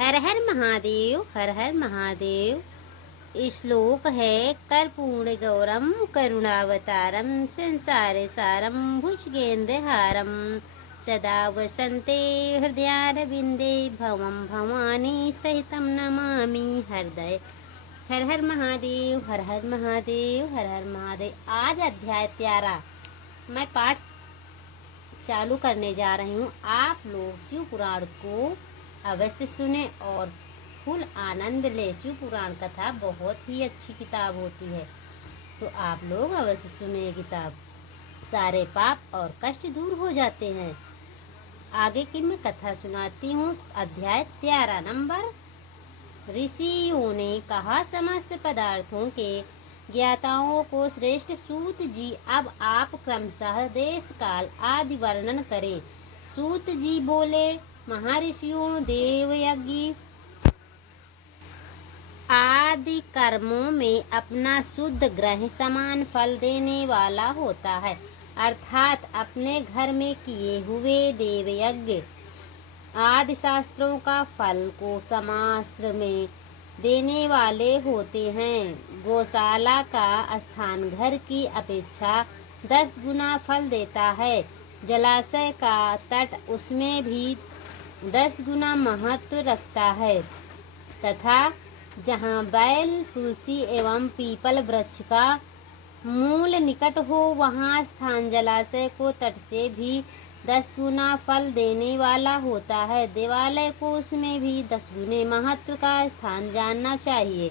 हर हर महादेव, हर हर महादेव। श्लोक है कर्पूर्ण गौरम करुणावतारम संसार सारम भुजगेन्द्रहारम सदा वसन्ते हृदयारविन्दे भवं भवानी सहितं नमामि हृदय। हर हर महादेव, हर हर महादेव, हर हर महादेव। आज अध्याय 13 मैं पाठ चालू करने जा रही हूँ। आप लोग शिव पुराण को अवश्य सुने और फुल आनंद ले। शिव पुराण कथा बहुत ही अच्छी किताब होती है, तो आप लोग अवश्य सुने ये किताब। सारे पाप और कष्ट दूर हो जाते हैं। आगे की मैं कथा सुनाती हूँ। अध्याय 13 नंबर। ऋषियों ने कहा, समस्त पदार्थों के ज्ञाताओं को श्रेष्ठ सूत जी, अब आप क्रमशः देश काल आदि वर्णन करें। सूत जी बोले, महर्षियों, देव यज्ञ आदि कर्मों में अपना शुद्ध ग्रह समान फल देने वाला होता है, अर्थात अपने घर में किए हुए देव यज्ञ आदि शास्त्रों का फल को समास्त्र में देने वाले होते हैं। गौशाला का स्थान घर की अपेक्षा 10 गुना फल देता है। जलाशय का तट उसमें भी 10 गुना महत्व रखता है, तथा जहाँ बैल, तुलसी एवं पीपल वृक्ष का मूल निकट हो, वहाँ स्थान जलाशय को तट से भी 10 गुना फल देने वाला होता है। देवालय को उसमें भी 10 गुने महत्व का स्थान जानना चाहिए।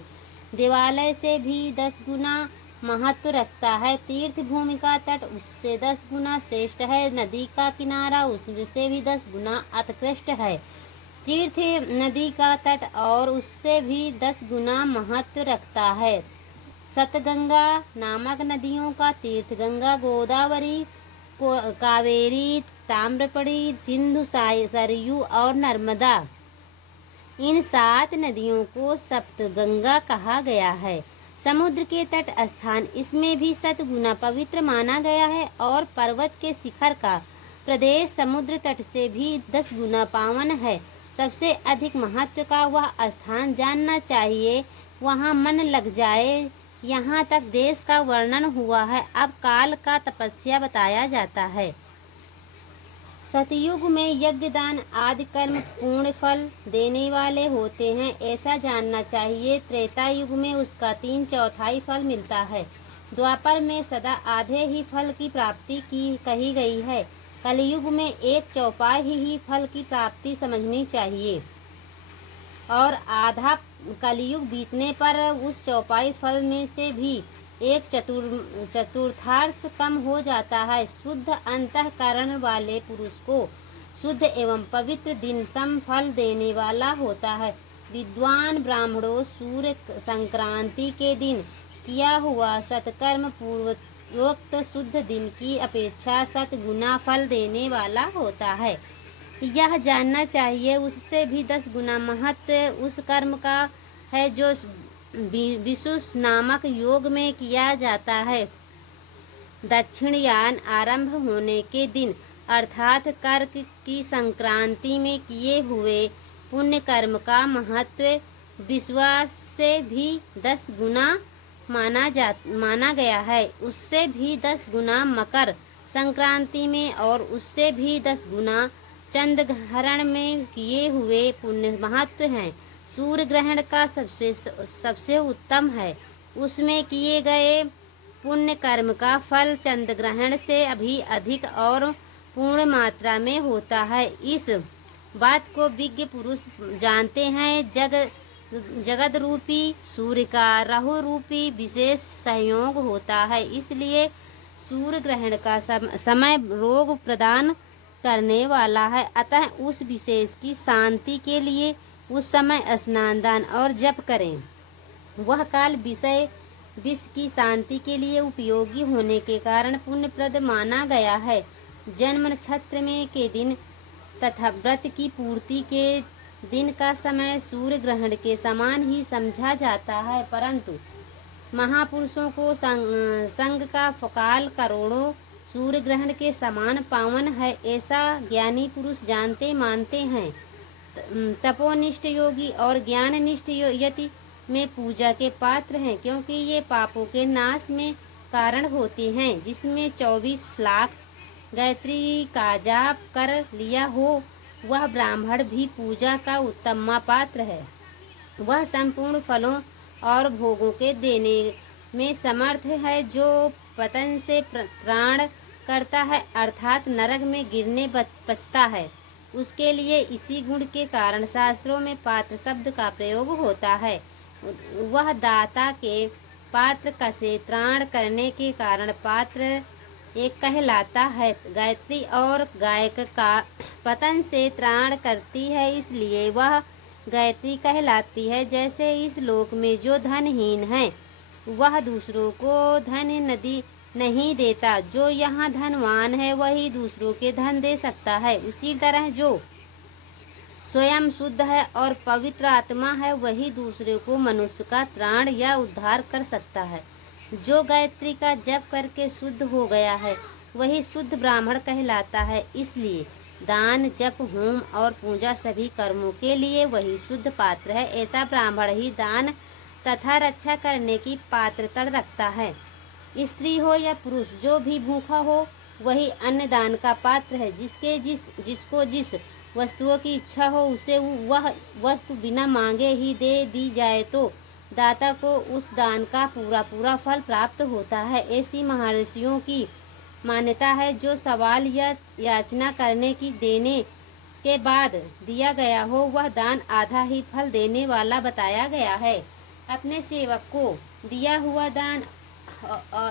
देवालय से भी 10 गुना महत्व रखता है। तीर्थ भूमि का तट उससे 10 गुना श्रेष्ठ है। नदी का किनारा उससे भी 10 गुना उत्कृष्ट है। तीर्थ नदी का तट और उससे भी 10 गुना महत्व रखता है। सतगंगा नामक नदियों का तीर्थ गंगा, गोदावरी, कावेरी, ताम्रपणी, सिंधु, सरयू और नर्मदा, इन 7 नदियों को सप्तगंगा कहा गया है। समुद्र के तट स्थान इसमें भी 7 गुना पवित्र माना गया है और पर्वत के शिखर का प्रदेश समुद्र तट से भी 10 गुना पावन है। सबसे अधिक महत्व का वह स्थान जानना चाहिए, वहाँ मन लग जाए। यहाँ तक देश का वर्णन हुआ है। अब काल का तपस्या बताया जाता है। सतयुग में यज्ञ दान आदि कर्म पूर्ण फल देने वाले होते हैं, ऐसा जानना चाहिए। त्रेता युग में उसका 3/4 फल मिलता है। द्वापर में सदा आधे ही फल की प्राप्ति की कही गई है। कलयुग में 1/4 ही फल की प्राप्ति समझनी चाहिए और आधा कलयुग बीतने पर उस 4 फल में से भी 1/4 कम हो जाता है। शुद्ध अंतःकरण वाले पुरुष को शुद्ध एवं पवित्र दिन सम फल देने वाला होता है। विद्वान ब्राह्मणों सूर्य संक्रांति के दिन किया हुआ सत्कर्म पूर्वोक्त शुद्ध दिन की अपेक्षा 7 गुना फल देने वाला होता है। यह जानना चाहिए उससे भी 10 गुना महत्व उस कर्म का है जो विशुष नामक योग में किया जाता है। दक्षिणयान आरंभ होने के दिन अर्थात कर्क की संक्रांति में किए हुए पुण्य कर्म का महत्व विश्वास से भी 10 गुना माना गया है। उससे भी 10 गुना मकर संक्रांति में और उससे भी 10 गुना चंद्रग्रहण में किए हुए पुण्य महत्व हैं। सूर्य ग्रहण का सबसे उत्तम है। उसमें किए गए पुण्य कर्म का फल चंद्र ग्रहण से अभी अधिक और पूर्ण मात्रा में होता है। इस बात को विज्ञ पुरुष जानते हैं। जगत रूपी सूर्य का राहु रूपी विशेष सहयोग होता है, इसलिए सूर्य ग्रहण का समय रोग प्रदान करने वाला है। अतः उस विशेष की शांति के लिए उस समय स्नान दान और जप करें। वह काल विष की शांति के लिए उपयोगी होने के कारण पुण्यप्रद माना गया है। जन्म नक्षत्र में के दिन तथा व्रत की पूर्ति के दिन का समय सूर्य ग्रहण के समान ही समझा जाता है, परंतु महापुरुषों को संग का काल करोड़ों सूर्य ग्रहण के समान पावन है, ऐसा ज्ञानी पुरुष जानते मानते हैं। तपोनिष्ठ योगी और ज्ञाननिष्ठ यति में पूजा के पात्र हैं, क्योंकि ये पापों के नाश में कारण होते हैं। जिसमें 24 लाख गायत्री का जाप कर लिया हो, वह ब्राह्मण भी पूजा का उत्तम पात्र है। वह संपूर्ण फलों और भोगों के देने में समर्थ है, जो पतन से त्राण करता है, अर्थात नरक में गिरने बचता है। उसके लिए इसी गुण के कारण शास्त्रों में पात्र शब्द का प्रयोग होता है। वह दाता के पात्र कसे त्राण करने के कारण पात्र एक कहलाता है। गायत्री और गायक का पतन से त्राण करती है, इसलिए वह गायत्री कहलाती है। जैसे इस लोक में जो धनहीन है, वह दूसरों को धन नहीं देता, जो यहाँ धनवान है वही दूसरों के धन दे सकता है। उसी तरह जो स्वयं शुद्ध है और पवित्र आत्मा है, वही दूसरे को मनुष्य का त्राण या उद्धार कर सकता है। जो गायत्री का जप करके शुद्ध हो गया है, वही शुद्ध ब्राह्मण कहलाता है। इसलिए दान, जप, होम और पूजा सभी कर्मों के लिए वही शुद्ध पात्र है। ऐसा ब्राह्मण ही दान तथा रक्षा करने की पात्रता रखता है। स्त्री हो या पुरुष, जो भी भूखा हो, वही अन्न दान का पात्र है। जिसको जिस वस्तुओं की इच्छा हो, उसे वह वस्तु बिना मांगे ही दे दी जाए तो दाता को उस दान का पूरा फल प्राप्त होता है। ऐसी महर्षियों की मान्यता है, जो सवाल या याचना करने की देने के बाद दिया गया हो, वह दान आधा ही फल देने वाला बताया गया है। अपने सेवक को दिया हुआ दान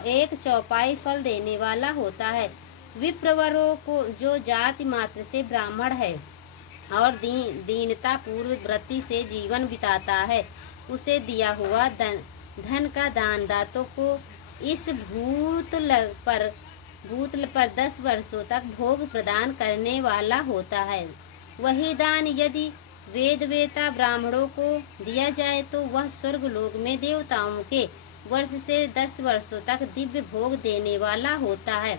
1/4 फल देने वाला होता है। विप्रवरों को, जो जाति मात्र से ब्राह्मण है और दीनता पूर्व वृत्ति से जीवन बिताता है, उसे दिया हुआ धन का दान दातों को इस भूतल पर 10 वर्षों तक भोग प्रदान करने वाला होता है। वही दान यदि वेदवेता ब्राह्मणों को दिया जाए, तो वह स्वर्ग लोक में देवताओं के वर्ष से 10 वर्षों तक दिव्य भोग देने वाला होता है।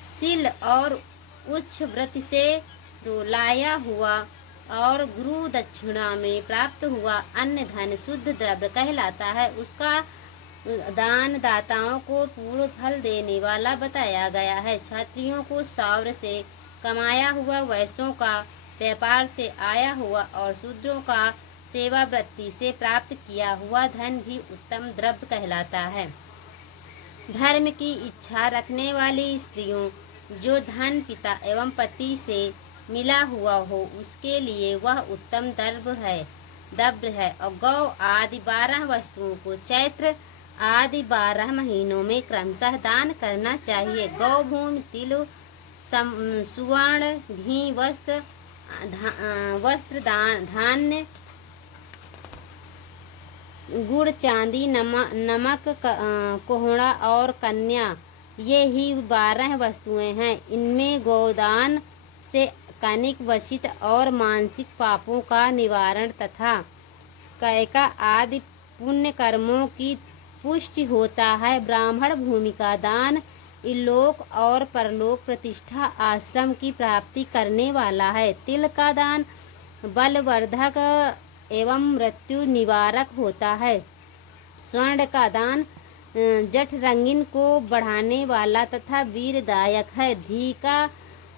शील और उच्च व्रत से लाया हुआ और गुरु दक्षिणा में प्राप्त हुआ अन्न धन शुद्ध द्रव्य कहलाता है। उसका दान दाताओं को पूर्ण फल देने वाला बताया गया है। क्षत्रियों को सौर से कमाया हुआ, वैश्यों का व्यापार से आया हुआ और शूद्रों का सेवा वृत्ति से प्राप्त किया हुआ धन भी उत्तम द्रव्य कहलाता है। धर्म की इच्छा रखने वाली स्त्रियों, जो धन पिता एवं पति से मिला हुआ हो, उसके लिए वह उत्तम द्रव्य है। और गौ आदि 12 वस्तुओं को चैत्र आदि 12 महीनों में क्रमशः दान करना चाहिए। गौ भूमि, तिल, सुवर्ण, घी, वस्त्र, धान्य, गुड़, चांदी, नमक, कोहड़ा और कन्या, ये ही 12 वस्तुएं हैं। इनमें गोदान से कनिक वचित और मानसिक पापों का निवारण तथा कैका आदि पुण्य कर्मों की पुष्टि होता है। ब्राह्मण भूमि का दान इलोक और परलोक प्रतिष्ठा आश्रम की प्राप्ति करने वाला है। तिल का दान बलवर्धक एवं मृत्यु निवारक होता है। स्वर्ण का दान जठ रंगीन को बढ़ाने वाला तथा वीरदायक है।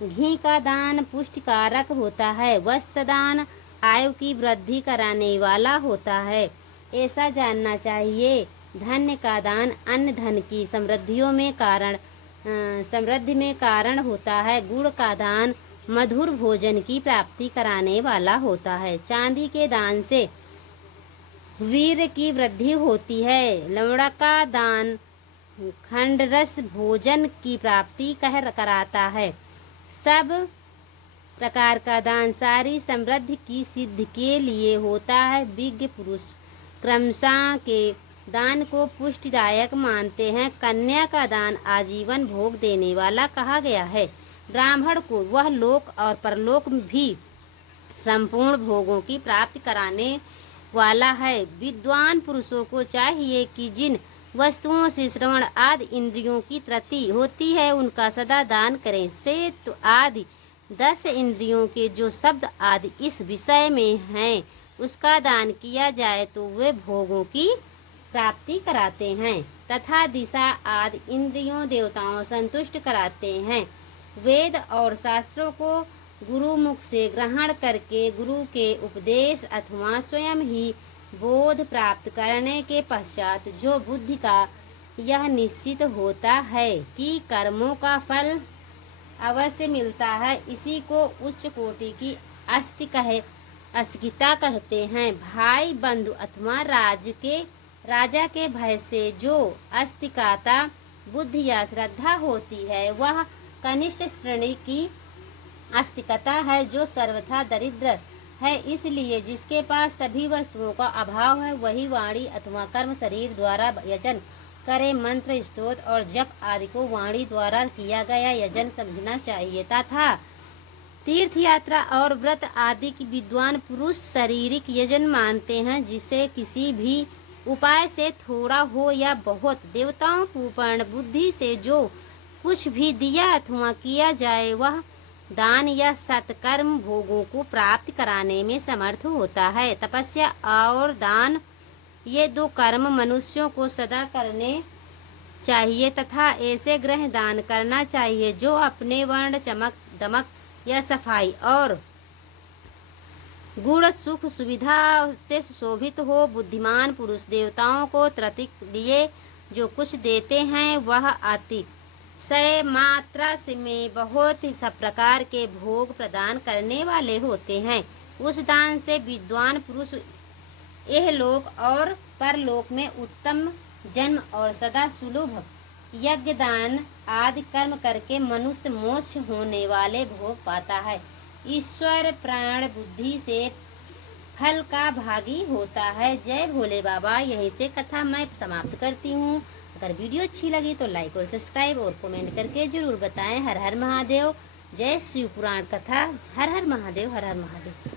घी का दान पुष्टिकारक होता है। वस्त्र दान आयु की वृद्धि कराने वाला होता है। ऐसा जानना चाहिए। धन्य का दान अन्न धन की समृद्धि में कारण होता है। गुड़ का दान मधुर भोजन की प्राप्ति कराने वाला होता है। चांदी के दान से वीर की वृद्धि होती है। लवण का दान खंडरस भोजन की प्राप्ति कराता है। सब प्रकार का दान सारी समृद्धि की सिद्धि के लिए होता है। विज्ञ पुरुष क्रमशः के दान को पुष्टिदायक मानते हैं। कन्या का दान आजीवन भोग देने वाला कहा गया है। ब्राह्मण को वह लोक और परलोक भी संपूर्ण भोगों की प्राप्ति कराने वाला है। विद्वान पुरुषों को चाहिए कि जिन वस्तुओं से श्रवण आदि इंद्रियों की तृप्ति होती है, उनका सदा दान करें। श्वेत आदि 10 इंद्रियों के जो शब्द आदि इस विषय में हैं उसका दान किया जाए तो वे भोगों की प्राप्ति कराते हैं तथा दिशा आदि इंद्रियों देवताओं संतुष्ट कराते हैं। वेद और शास्त्रों को गुरु मुख से ग्रहण करके गुरु के उपदेश अथवा स्वयं ही बोध प्राप्त करने के पश्चात जो बुद्धि का यह निश्चित होता है कि कर्मों का फल अवश्य मिलता है, इसी को उच्च कोटि की अस्तिकता कहते हैं। भाई बंधु अथवा राजा के भय से जो अस्तिकता बुद्धि या श्रद्धा होती है वह कनिष्ठ श्रेणी की अस्तिकता है जो सर्वथा दरिद्र है। इसलिए जिसके पास सभी वस्तुओं का अभाव है वही वाणी अथवा कर्म शरीर द्वारा यजन करे। मंत्र स्तोत्र और जप आदि को वाणी द्वारा किया गया यजन समझना चाहिए तथा तीर्थ यात्रा और व्रत आदि की विद्वान पुरुष शारीरिक यजन मानते हैं जिसे किसी भी उपाय से थोड़ा हो या बहुत देवताओं को पूर्ण बुद्धि से जो कुछ भी दिया अथवा किया जाए वह दान या सत्कर्म भोगों को प्राप्त कराने में समर्थ होता है। तपस्या और दान ये दो कर्म मनुष्यों को सदा करने चाहिए तथा ऐसे ग्रह दान करना चाहिए जो अपने वर्ण चमक दमक या सफाई और गुण सुख सुविधा से शोभित हो। बुद्धिमान पुरुष देवताओं को तृतीय लिए जो कुछ देते हैं वह अतिशय मात्रा से में बहुत सब प्रकार के भोग प्रदान करने वाले होते हैं। उस दान से विद्वान पुरुष यह लोक और परलोक में उत्तम जन्म और सदा सुलभ यज्ञ दान आदि कर्म करके मनुष्य मोक्ष होने वाले भोग पाता है। ईश्वर प्राण बुद्धि से फल का भागी होता है। जय भोले बाबा। यहीं से कथा मैं समाप्त करती हूँ। अगर वीडियो अच्छी लगी तो लाइक और सब्सक्राइब और कमेंट करके जरूर बताएं। हर हर महादेव। जय शिव पुराण कथा। हर हर महादेव, हर हर महादेव।